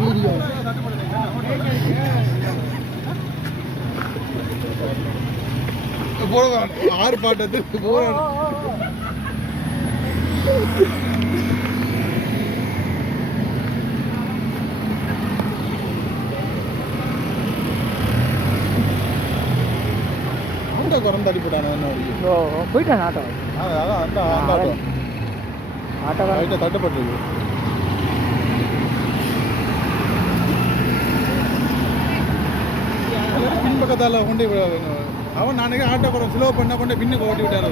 Video ஆர்ப்பாட்டத்துக்கு போறோம். குறந்து அடிப்பட்டான போயிட்டான் auto. அதான் அந்த ஆட்டோ ஆட்டோ தட்டுப்பட்டுருக்கு. பின்பக்கத்தால் கொண்டு அவன் நாளைக்கு ஆட்டோ குறை ஸ்லோ பண்ண கொண்டு பின்னுக்கு ஓட்டி விட்டாரு.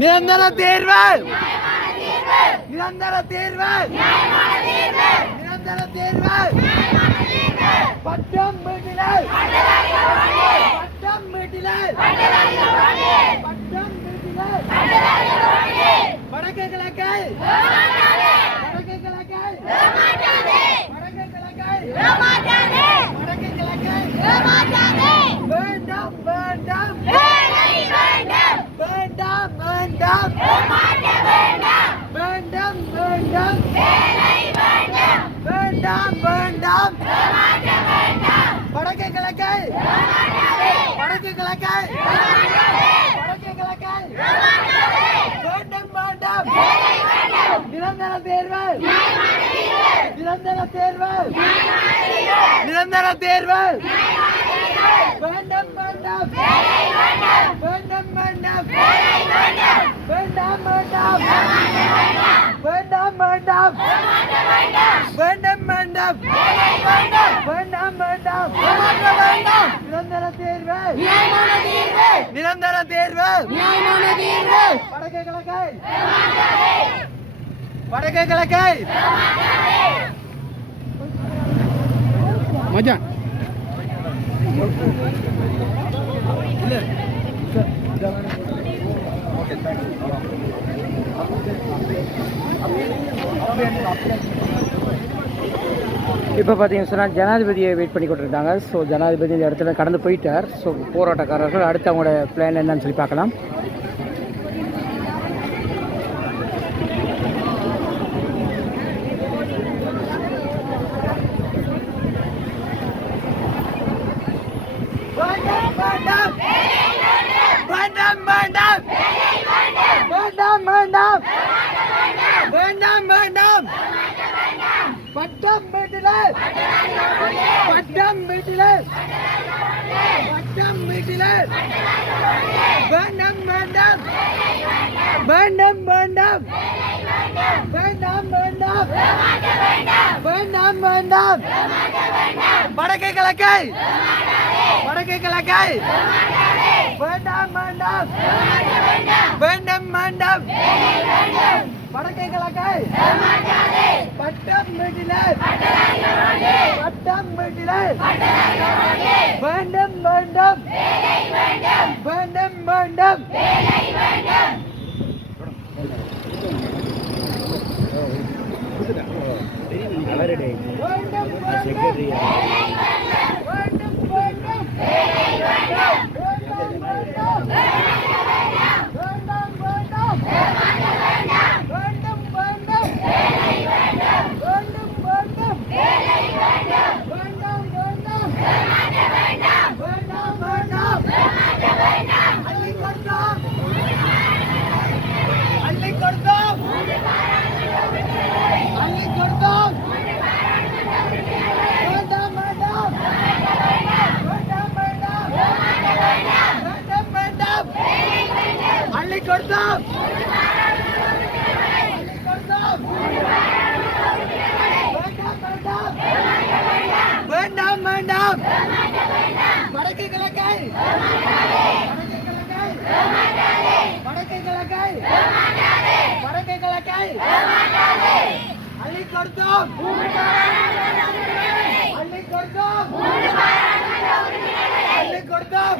நிரந்தர தேர்வு நிரந்தர தேர்வு நிரந்தர தேர்வு பட்டம் மீட்டிலே பட்டம் மீட்டிலே பட்டம் மீட்டிலே வடக்கு கிழக்கு வடக்கு கிழக்கு வடக்கு கிழக்கு வடக்கு கிழக்கு வேண்டாம் வேண்டாம் வேண்டாம் வேண்டாம் வேண்டாம் வேண்டாம் வேண்டாம் வேண்டாம் வடக்கு கிழக்கு வடக்கு கிழக்கு வடக்கு கிழக்கு வேண்டாம் வேண்டாம் நிரந்தர தேர்வு நிரந்தர தேர்வு நிரந்தர தேர்வு வேண்டாம் வேண்டாம் வேண்டாம் வேண்டாம் வேண்டாம் வேண்டாம் வேண்டாம் வேண்டாம் வேண்டாம் வேண்டாம் வேண்டாம் வேண்டாம் நிரந்தர தேர்வு நிரந்தர தேர்வு வடக்கு கிழக்கு வடக்கு கிழக்கு மச்சான் இப்போ பார்த்தீங்கன்னு சொன்னால் ஜனாதிபதியை வெயிட் பண்ணி கொண்டிருந்தாங்க. ஸோ ஜனாதிபதி இந்த இடத்துல கடந்து போயிட்டார். ஸோ போராட்டக்காரர்கள் அடுத்து அவங்களோட பிளான் என்னன்னு சொல்லி பார்க்கலாம். பட்டம் வீட்டிலே பட்டம் வீட்டிலே பட்டம் வீட்டிலே வேண்டாம் வேண்டாம் வேண்டாம் வேண்டாம் வேண்டாம் வேண்டாம் வேண்டாம் வேண்டாம் வடக்கை கிழக்கை வடக்கை கிழக்கை வேண்டாம் வேண்டாம் வேண்டாம் வேண்டாம் வடக்கை கிழக்கை பட்டம் வீட்டிலே பட்டம் வீட்டிலே வேண்டும் வேண்டும் வேண்டும் வேண்டும் வேண்டாம் வேண்டாம் வடக்கு கிழக்கை வடக்கு கிழக்கை வடக்கு கிழக்கை அள்ளி கொடுத்தோம் அள்ளி கொடுத்தோம் அள்ளி கொடுத்தோம்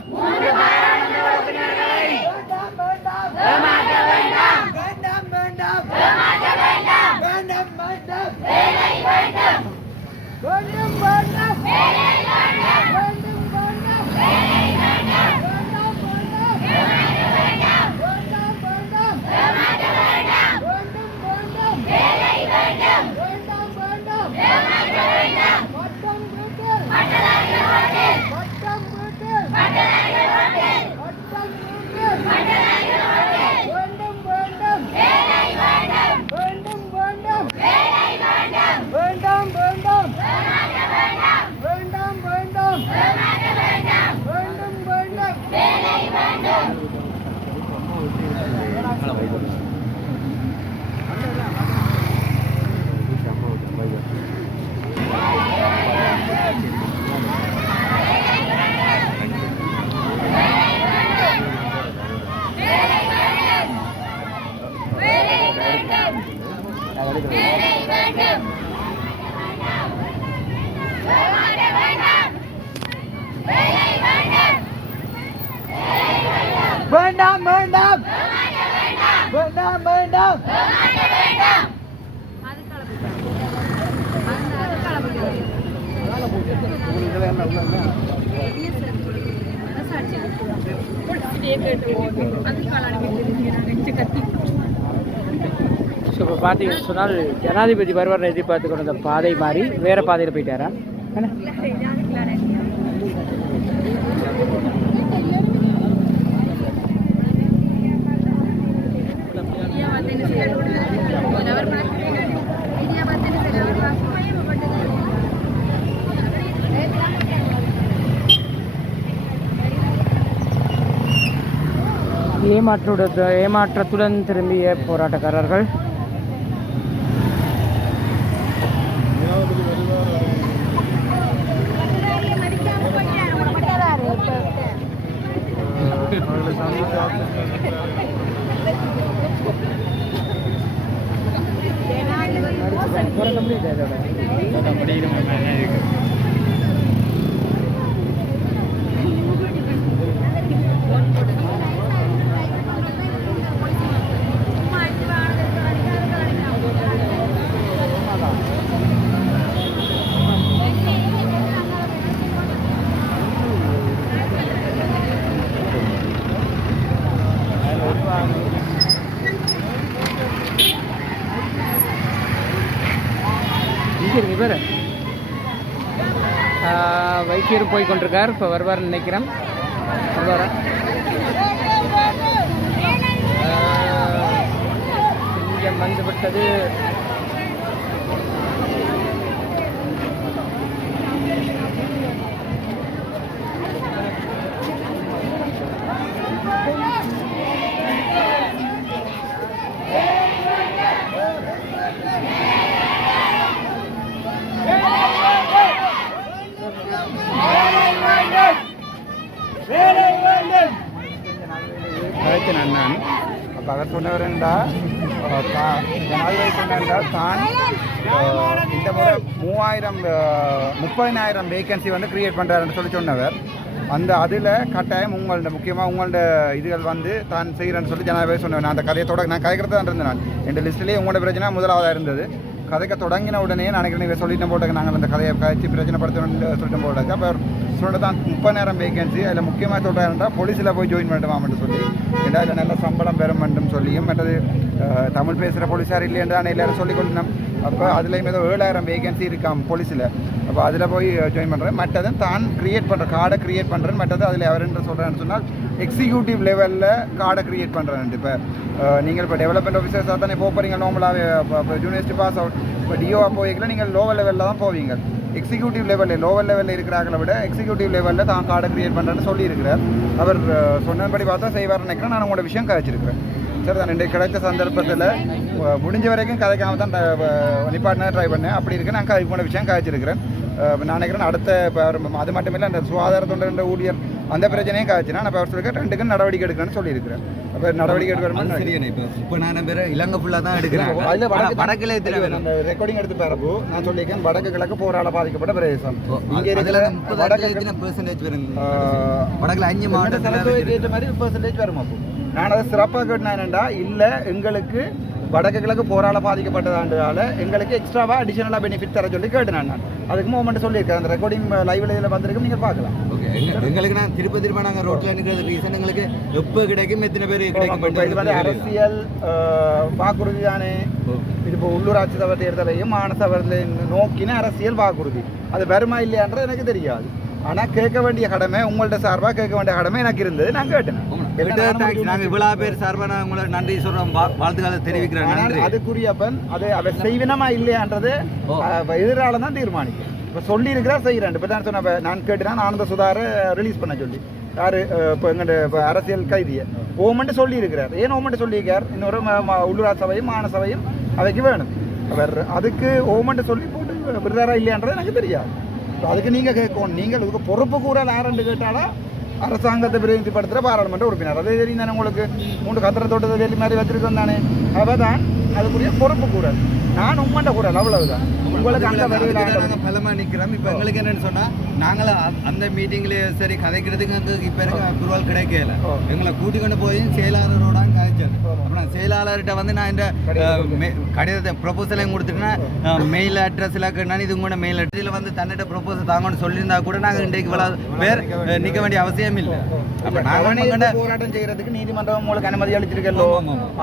வேண்டாம் வேண்டாம் வேண்டாம் வேண்டாம் வேண்டாம் வேண்டாம் வேண்டும் வேண்டும் வேண்டும் வேண்டும் வேண்டாம் வேண்டாம் வேண்டாம் வேண்டாம் இப்போ பார்த்தீங்கன்னு சொன்னால் ஜனாதிபதி வருவார் எதிர்பார்த்து கொண்டு அந்த பாதை மாறி வேறு பாதையில் போயிட்டாரா என்ன ஏமாற்றத்துடன் திரும்பிய போராட்டக்காரர்கள் இவர் வைத்தியர் போய் கொண்டிருக்கார். இப்போ வருவார்னு நினைக்கிறேன். வருவாரா? இங்கே வந்துவிட்டது. சொன்னவரெண்டா ஜனாதிபதி சொன்னா தான் இந்த முறை 30,000 வேகன்சி வந்து கிரியேட் பண்ணுறாருன்னு சொன்னவர். அந்த அதில் கட்டாயம் உங்கள்ட முக்கியமாக உங்கள்ட இதுகள் வந்து தான் செய்கிறேன்னு சொல்லி ஜனாதிபதி சொன்னேன். நான் அந்த கதையை நான் கதைக்கிறது தான் இருந்தேன். நான் என் லிஸ்ட்லேயே உங்களோட பிரச்சனை முதலாவதாக இருந்தது. கதைக்க தொடங்கின உடனே நினைக்கிறேன் சொல்லிட்டு போட்டாங்க, நாங்கள் அந்த கதையை கழிச்சு பிரச்சனைப்படுத்தணும்னு சொல்லிட்டு போட்டாங்க. அப்போ சொல்லிட்டு தான் 30,000 வேகன்சி அதில் முக்கியமாக சொல்கிறாருன்றா போலீஸில் போய் ஜாயின் பண்ணிட்டுவான்னு சொல்லி இதில் நல்ல சம்பளம் பெற வேண்டும் சொல்லியும் மற்றது தமிழ் பேசுகிற போலீஸார் இல்லைன்றான் எல்லாரும் சொல்லி கொள்ளணும். அப்போ அதுலேயும் ஏதோ 7,000 வேகன்சி இருக்காம் போலீஸில். அப்போ அதில் போய் ஜாயின் பண்ணுறேன். மற்றது தான் க்ரியேட் பண்ணுறேன், கார்டை க்ரியேட் பண்ணுறேன். மற்றது அதில் எவரென்று சொல்கிறேன்னு சொன்னால் எக்ஸிக்யூட்டிவ் லெவலில் கார்டை க்ரியேட் பண்ணுறேன். இப்போ நீங்கள் இப்போ டெவலப்மெண்ட் ஆஃபீஸர்ஸாக தானே போகிறீங்க நார்மலாகவே. இப்போ யூனிவர்சிட்டி பாஸ் அவுட் இப்போ டிஓவாக போய்க்கலாம் நீங்கள் லோவர் லெவலில் தான் போவீங்க. எக்ஸிக்யூட்டிவ் லெவலில் லோவர் லெவலில் இருக்கிறாங்கள விட எக்ஸிக்யூட்டிவ் லெவலில் தான் கார்டை க்ரியேட் பண்ணுறேன்னு சொல்லியிருக்கிறார். அவர் சொன்னபடி பார்த்தா செய்வார்னு நினைக்கிறேன். நான் உங்களோட விஷயம் கழிச்சிருக்கிறேன். சரி தான், இன்றைக்கு கிடைச்ச சந்தர்ப்பத்தில் முடிஞ்ச வரைக்கும் கதைக்காம தான் நிப்பாட்டினா ட்ரை பண்ணேன். அப்படி இருக்கு நான் கதைக்கு விஷயம் கழிச்சிருக்கிறேன். நான் நினைக்கிறேன் அடுத்த இப்போ அது மட்டும் இல்லை அந்த சுகாதார தொண்டர் ஊழியர் அந்த பிரச்சனையும் காய்ச்சினா நான் அவர் சொல்லியிருக்கேன் 2க்கும் நடவடிக்கை எடுக்கணும்னு சொல்லியிருக்கிறேன். அப்போ நடவடிக்கை எடுக்கணும். சரி, இப்போ 30,000 பேர் இலங்கை ஃபுல்லாக தான் எடுக்கிறாங்க. அதில் வடக்கில் அந்த ரெக்கார்டிங் எடுத்து பாருப்போ நான் சொல்லியிருக்கேன் வடக்கு கிழக்கு போராட பாதிக்கப்பட்ட பிரதேசம். இங்கே இருக்கிற வடக்கு பெர்சன்டேஜ் வரும். வடக்கில் 5 மாவட்டத்தில் ஏற்ற மாதிரி பெர்சன்டேஜ் வரும். அப்போ நான் அதை சிறப்பாக கேட்டேன் என்னென்னா இல்லை எங்களுக்கு வடக்கு கிழக்கு போராட பாதிக்கப்பட்டதான்றதால எங்களுக்கு எக்ஸ்ட்ராவாக அடிஷனலாக பெனிஃபிட் தர சொல்லி கேட்டேன். நான் அதுக்கு மூமெண்ட் சொல்லியிருக்கேன். அந்த ரெக்கார்டிங் லைவ்ல இதில் வந்திருக்கும், நீங்கள் பார்க்கலாம். ஓகே, எங்களுக்கு நான் திரும்ப நாங்கள் ரோட்டில் நிற்கிறது ரீசன் எங்களுக்கு எப்போ கிடைக்கும் எத்தனை பேர் கிடைக்கும். இது வந்து அரசியல் வாக்குறுதி தானே. இது இப்போ உள்ளூராட்சி சபை தேர்தலையும் மாநசபையும் நோக்கின அரசியல் வாக்குறுதி. அது வருமா இல்லையான்றது எனக்கு தெரியாது. ஆனால் கேட்க வேண்டிய கடமை உங்கள்ட்ட சார்பாக கேட்க வேண்டிய கடமை எனக்கு இருந்தது. நான் கேட்டேன். நாங்கள் இவ்வளோ பேர் சார்பாக நான் உங்களை நன்றி சொல்கிறோம், வாழ்த்துக்களை தெரிவிக்கிறேன். அதுக்குரியப்பன் அது அவர் செய்வினமா இல்லையான்றது எதிரால தான் தீர்மானிக்கும். இப்போ சொல்லியிருக்கிறா செய்கிறேன். இப்போ தான் சொன்ன நான் கேட்டேன்னா ஆனந்த சுதாரை ரிலீஸ் பண்ண சொல்லி யார் இப்போ எங்கள்ட இப்போ அரசியல் கைதியை ஓமெண்ட்டு சொல்லியிருக்கிறார். ஏன் ஓமெண்ட்டு சொல்லியிருக்கார்? இன்னொரு உள்ளூராட்சி சபையும் மாநசபையும் அவைக்கு வேணும். அவர் அதுக்கு ஓமெண்ட்டு சொல்லி போட்டு விடுறாரா இல்லையான்றது எனக்கு தெரியாது. அதுக்கு நீங்கள் கேட்கணும். நீங்கள் இதுக்கு பொறுப்பு கூறல் யாருன்னு கேட்டாலும் அரசாங்கத்தை பிரதிநிதிப்படுத்துகிற பாராளுமன்ற உறுப்பினர். அதே தெரியும் தானே உங்களுக்கு 3 கத்திர தோட்டத்தை வேலி மாதிரி வச்சிருக்கோம் தானே. அவள் தான் அதுக்குரிய பொறுப்பு கூறல். நான் உங்கள்கிட்ட கூறல் அவ்வளவுதான். உங்களுக்கு அங்கே நாங்கள் பலமாக நிற்கிறோம். இப்போ எங்களுக்கு என்னென்னு சொன்னால் நாங்களும் அந்த மீட்டிங்லேயே சரி கதைக்கிறதுக்கு அங்கே இப்போ இருக்க குரல் கிடைக்கல. எங்களை கூட்டிக் கொண்டு போய் செயலாளரோட காய்ச்சல். அப்புறம் செயலாளர்கிட்ட வந்து நான் இந்த கடிதத்தை ப்ரொபோசலையும் கொடுத்துட்டேன்னா மெயில் அட்ரஸில் கேட்டால் இது கூட மெயில் அட்ரஸில் வந்து தன்னிட்ட ப்ரொபோசல் தாங்கன்னு சொல்லியிருந்தா கூட நாங்கள் இன்றைக்கு இவ்வளோ பேர் நிற்க வேண்டிய அவசியம் இல்லை. அப்போ நாங்கள் போராட்டம் செய்கிறதுக்கு நீதிமன்றம் உங்களுக்கு அனுமதி அளிச்சிருக்கோ,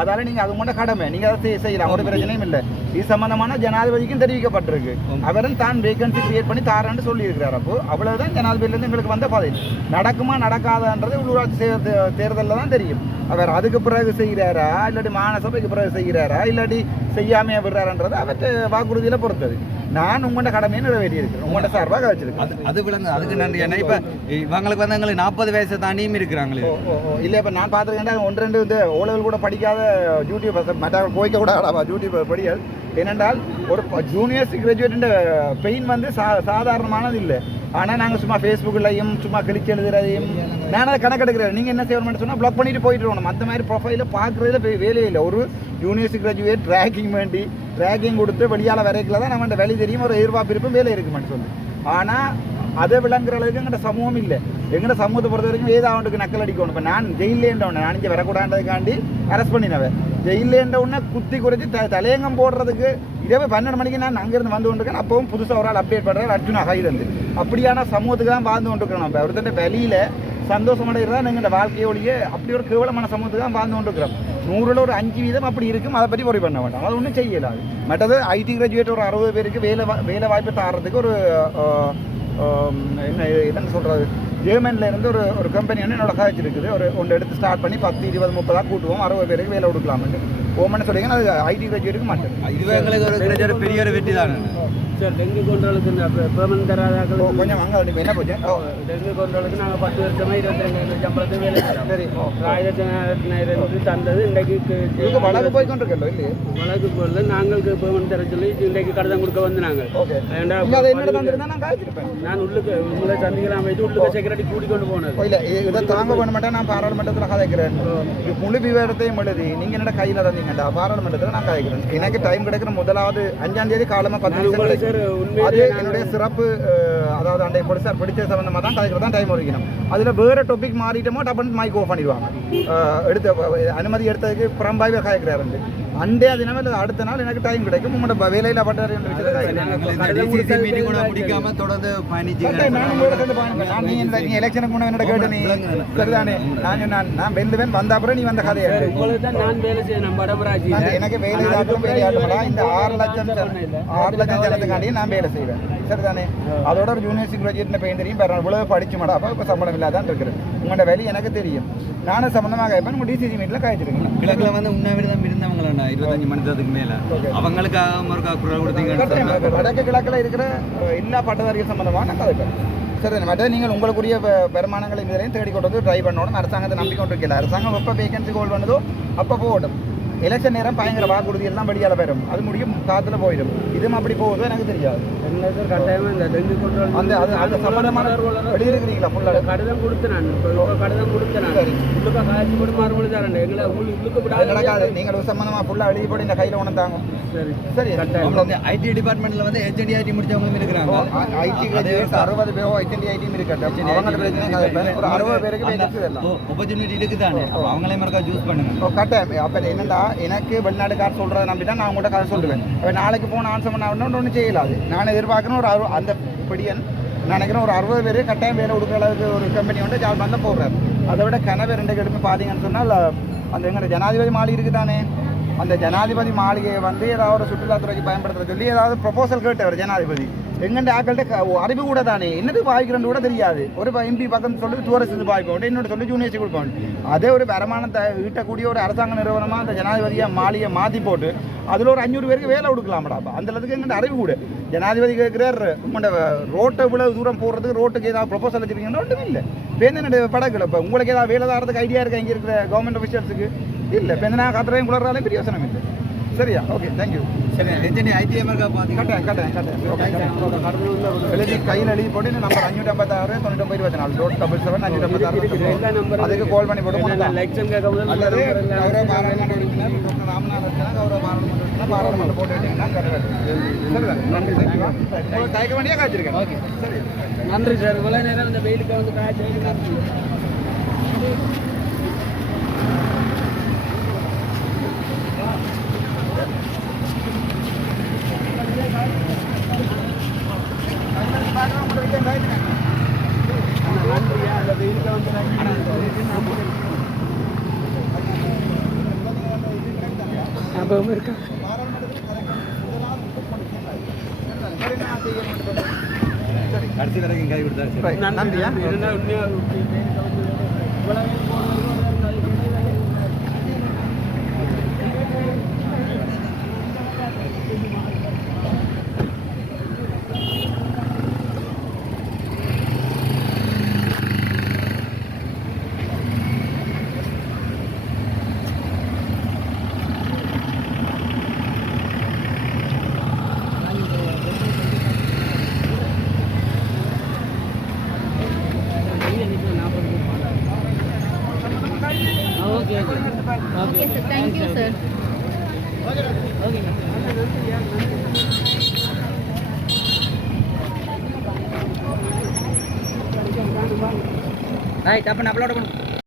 அதால நீங்கள் அது மட்டும் கடமை நீங்கள் அதை செய்யலாம். ஒரு பிரச்சனையும் இல்லை. இது சம்பந்தமான ஜனாதிபதிக்கும் தெரிவிக்கப்பட்டிருக்கு. அவரும் தான் வேகன்சி கிரியேட் பண்ணி தாரான்னு சொல்லியிருக்கிறார். அப்போ அவ்வளவுதான் ஜனாதிபதியிலேருந்து எங்களுக்கு வந்த பதவி. நடக்குமா நடக்காதான்றது உள்ளூராட்சி தேர்தலில் தான் தெரியும். அவர் அதுக்கு பிறகு செய்கிறாரா இல்லாட்டி மாநசபைக்கு பிறகு செய்கிறாரா இல்லாட்டி செய்யாமையா விடுறாருன்றது அவற்றை வாக்குறுதியில் பொறுத்தது. நான் உங்கள்கிட்ட கடமையை நிறைவேற்றியிருக்கிறேன். உங்கள்கிட்ட சார்பாக வச்சிருக்கேன். அது விளங்க அதுக்கு நன்றி. ஏன்னா இப்போ இவங்களுக்கு வந்து எங்களுக்கு 40 வயசு தாண்டியும் இருக்கிறாங்களே. இல்லை இப்போ நான் பார்த்துருக்கேன் 1-2 இந்த ஓலவில் கூட படிக்காத யூடியூபர் மற்றவர்கள் கோய்க்க கூட ஆடாவா யூடியூபர் படியாது. ஏனென்றால் ஒரு ஜூனியர்ஸ் கிராஜுவேட் பெயின் வந்து சாதாரணமானது இல்லை. ஆனால் நாங்கள் சும்மா ஃபேஸ்புக்கிலையும் சும்மா கிளிச்சு எழுதுறதையும் நான் அதை கணக்கெடுக்கிறேன். நீங்கள் என்ன செய்யணும்னு சொன்னால் ப்ளாக் பண்ணிட்டு போயிட்டு இருக்கணும். அந்த மாதிரி ப்ரொஃபைலில் பார்க்குறதுல வேலையே இல்லை. ஒரு யூனிவர்சிட்டி கிராஜுவேட் ட்ராக்கிங் கொடுத்து வெளியால் வரைக்கில் தான் நம்ம வேலை தெரியும், ஒரு எதிர்பார்ப்பு இருப்பும் வேலை இருக்குமென்னு சொல்லி. ஆனால் அதை விளங்குற அளவுக்கு எங்கள்கிட்ட சமூகம் இல்லை. எங்கள்கிட்ட சமூகத்தை பொறுத்த வரைக்கும் ஏதாவதுக்கு நக்கல் அடிக்கணும். இப்போ நான் ஜெயிலேன்றவனை நான் இங்கே வரக்கூடாதுக்காண்டி அரெஸ்ட் பண்ணினவன். ஜெயிலேன்றவுடனே குத்தி குறைச்சி தலையங்கம் போடுறதுக்கு இரவு 12 மணிக்கு நான் அங்கேருந்து வந்து கொண்டிருக்கேன். அப்பவும் புதுசாக ஒரு ஆள் அப்டேட் பண்ணுறாரு அர்ஜுனா ஹைலேருந்து. அப்படியான சமூகத்துக்கு தான் வாழ்ந்து கொண்டிருக்கிறோம். நம்ம ஒருத்தட்ட வெளியில் சந்தோஷமடைகிறதா நீங்கள் இந்த வாழ்க்கையோடையே அப்படி ஒரு கேவலமான சமூகத்துக்கு தான் வாழ்ந்து கொண்டிருக்கிறோம். 100ல் ஒரு 5% அப்படி இருக்கும். அதை பற்றி worry பண்ண வேண்டாம். அது ஒன்றும் செய்யலாது. மற்றது ஐடி கிராஜுவேட் ஒரு 60 பேருக்கு வேலை வாய்ப்பு தாரதுக்கு ஒரு என்னென்னு சொல்கிறது ஜெர்மனில் இருந்து ஒரு கம்பெனி வந்து என்னோட காய்ச்சி இருக்குது. ஒன்று எடுத்து ஸ்டார்ட் பண்ணி 10, 20, 30 கூட்டுவோம். 60 பேருக்கு வேலை கொடுக்கலாம்னு ஓமன்னு சொல்லிங்கன்னா அது ஐடி கிராஜுவேட்டுக்கு மாட்டேன். இதுவே எங்களுக்கு ஒரு கிடைச்ச பெரிய ஒரு வெற்றி தானே சார். டெங்கு கொண்டவளுக்கு பெர்மனன்ட் தராதாக்கள் கொஞ்சம் வாங்க இப்போ என்ன போச்சு? டெங்கு கொண்டவளுக்கு நாங்கள் 10 வருஷமாக 22 சம்பளத்துக்கு வேலை செய்கிறோம். சரி, 1000 தந்தது இன்றைக்கு இதுக்கு வழக்கு போய் கொண்டிருக்கല്ലോ இல்லையே? வழக்கு போடல. நாங்களுக்கு பெர்மனன்ட் தர சொல்லி இன்றைக்கு கடிதம் கொடுக்க வந்து நாங்கள் ஓகே. அதை என்ன தந்துருந்தா நான் காய்ச்சிருப்பேன். நான் உள்ளுக்கு உங்களை சந்திக்கலாம் வைத்து உள்ளுக்கு செக்யூரிட்டி கூட்டிக்கொண்டு போனது. இல்லை இதை தாங்க பண்ண மாட்டேன். நான் பாராளுமன்றத்தில் கதைக்கிறேன். முழு விவரத்தையும் எழுதி நீங்கள் என்னோட கையில் தந்தீங்கடா பாராளுமன்றத்தில் நான் கதைக்கிறேன். எனக்கு டைம் கிடைக்கிற முதலாவது 5ஆம் தேதி காலமாக 10 நிமிஷம் அது என்னுடைய சிறப்பு. அதாவது அந்த பொலிசார் பிடிச்ச சம்பந்தமாக தான் கதைக்கிறது தான் டைம் ஒதுக்கணும். அதில் வேறு டாபிக் மாறிட்டோமோ டப்புன்னு மைக் ஆஃப் பண்ணிடுவாங்க. எடுத்த அனுமதி எடுத்ததுக்கு புறம்பாய்வே கதைக்கிறாரு. அண்டே தினமே அடுத்த நாள் எனக்கு டைம் கிடைக்கும். உங்களோட வேலையில் பட்டார் முடிக்காம தொடர்ந்து நீ எலெக்ஷனுக்கு முன்னே என்னோட கேட்டு நீ சரிதானே? நான் வெல்லுவேன் வந்த அப்புறம் நீ வந்த கதையை எனக்கு வேலை இதாக்கும் வேலையாட்டுங்களா இந்த 6 லட்சம் ஜனத்துக்காண்டி நான் வேலை செய்வேன் சரிதானே? அதோட ஒரு யூனிவர்சிட்டி கிராஜுவேட் பெயின் தெரியும். இவ்வளவு படிச்சு மாடா அப்போ இப்போ சம்பளம் இல்லாதான் இருக்கிறேன். உங்களோட வேலை எனக்கு தெரியும். நானும் சம்பந்தமாக கேட்பேன். உங்கள் டிசிசி மீட்டில் காய்ச்சிருக்கேன். கிழக்கில் வந்து உண்ணாவிரதம் இருந்தவங்களா 25 மணி நேரத்துக்கு மேலே அவங்களுக்காக குரல் கொடுத்தீங்க. வடக்கு கிழக்கில் இருக்கிற எல்லா பட்டதாரிகள் சம்பந்தமாக நான் கதைப்பேன் சரி. மற்ற நீங்கள் உங்களுக்குரிய வருமானங்களை இதிலையும் தேடி கொண்டு வந்து ட்ரை பண்ணணும். அரசாங்கத்தை நம்பிக்கொண்டு இருக்கல. அரசாங்கம் எப்போ வேகன்சி கோல் பண்ணுதோ அப்போ போகட்டும். எலெக்ஷன் நேரம் பயங்கர வாக்குறுதி எல்லாம் படியால் வரும். அது முடியும் காற்றுல போயிடும். இதுவும் அப்படி போகுதோ எனக்கு தெரியாது. கட்டாயமாக இந்த டெங்கு கொண்டு அந்த அது அந்த சம்பந்தமான எழுதியிருக்கிறீங்களா ஃபுல்லாக? கடிதம் கொடுத்தேன் நான். கடிதம் கொடுத்தேன் நான். உள்ளுக்கா காய்ச்சி போட்டு மாறுபடி தரேன். எங்களை உள்ளுக்கு விடாது நடக்காது. நீங்கள் சம்பந்தமாக ஃபுல்லாக எழுதி போட்டு இந்த கையில் உணர்ந்தாங்க. சரி சரி. கட்டாயம் ஐடி டிபார்ட்மெண்ட்டில் வந்து ஹெச்என்டி ஐடி முடிச்சவங்களும் இருக்கிறாங்க. ஐடி 60 பேரோ ஹெச்என்டி ஐடியும் இருக்கட்டும். அவங்க பிரச்சனை ஒரு 60 பேருக்கு ஆப்பர்ச்சுனிட்டி இருக்குதானே? அவங்களே மறக்கா சூஸ் பண்ணுங்க. கட்டாயம். அப்போ என்னென்னா எனக்கு வெளிநாடு கார் சொல்கிறத நம்பி தான் நான் உங்கள்கிட்ட கதை சொல்லுவேன். அப்போ நாளைக்கு போன ஆன்சர் பண்ண ஒன்றும் செய்யலாது. நான் எதிர்பார்க்கணும் ஒரு அந்த படியன் நான் நினைக்கிறேன் ஒரு 60 பேர் கட்டாயம் வேலை கொடுக்குற அளவுக்கு ஒரு கம்பெனி வந்து ஜாப் பண்ண போகிறார். அதை விட கனவு 2 எடுப்பு பார்த்தீங்கன்னு சொன்னால் அந்த எங்களோட ஜனாதிபதி மாளிகை இருக்குது தானே? அந்த ஜனாதிபதி மாளிகையை வந்து ஏதாவது ஒரு சுற்றுலாத்துறைக்கு பயன்படுத்துற சொல்லி ஏதாவது ப்ரொபோசல் கேட்டவர் ஜனாதிபதி. எங்கள்கிட்ட ஆக்கள்கிட்ட அறிவு கூட தானே என்னது பாய்க்கிறன்னு கூட தெரியாது. ஒரு எம்பி பக்கம் சொல்லி டூரிஸ்ட் பாய்ப்போம் இன்னொரு சொல்லி யூனிவர்சிட்டி கொடுப்போம். அதே ஒரு வருமானத்தை ஈட்டக்கூடிய ஒரு அரசாங்க நிறுவனமாக அந்த ஜனாதிபதியாக மாளிகையை மாற்றி போட்டு அதில் ஒரு 500 பேருக்கு வேலை கொடுக்கலாம்டா. அந்த அளவுக்கு எங்கள்கிட்ட அறிவு கூட. ஜனாதிபதி கேட்குறார் உங்களோட ரோட்டை இவ்வளோ தூரம் போகிறதுக்கு ரோட்டுக்கு ஏதாவது ப்ரொபோசல் வச்சுருக்கீங்கன்னா ஒன்றும் இல்லை. இப்போ என்னோட படகுல இப்போ உங்களுக்கு ஏதாவது வேலை தாரதுக்கு ஐடியா இருக்கா இங்கே இருக்கிற கவர்மெண்ட் ஆஃபீஸர்ஸுக்கு? இல்லை. இப்போ நான் கத்துறையும் குளறாலே பெரிய யோசனை இல்லை. சரியா? Okay thank you. சரி ஹெச்என்டி ஐடிஎம் இருக்கா பார்த்து எழுதி கையில் எழுதி போட்டு நம்பர் 556 99 24 777 556 அதுக்கு கால் பண்ணி போட்டு அல்லது கௌரவ பாராளுமன்ற உறுப்பினர் டாக்டர் ராமநாதன் கௌரவ பாராளுமன்ற போட்டு வச்சிங்கன்னா சரிதான். நன்றி. தேங்க்யூ. உங்களுக்கு காய்க்க வேண்டிய காய்ச்சிருக்கேன். ஓகே சரி நன்றி சார். இவ்வளோ நேரம் இந்த வெயிலுக்கு வந்து காய்ச்சி ஞாபகம் இருக்கா? கடைசி வரைக்கும் கை கொடுத்தாரு. நன்றியா? Okay, sir. Thank you, sir. Right. அப்போ நான் அப்லோட் பண்ணுறேன்.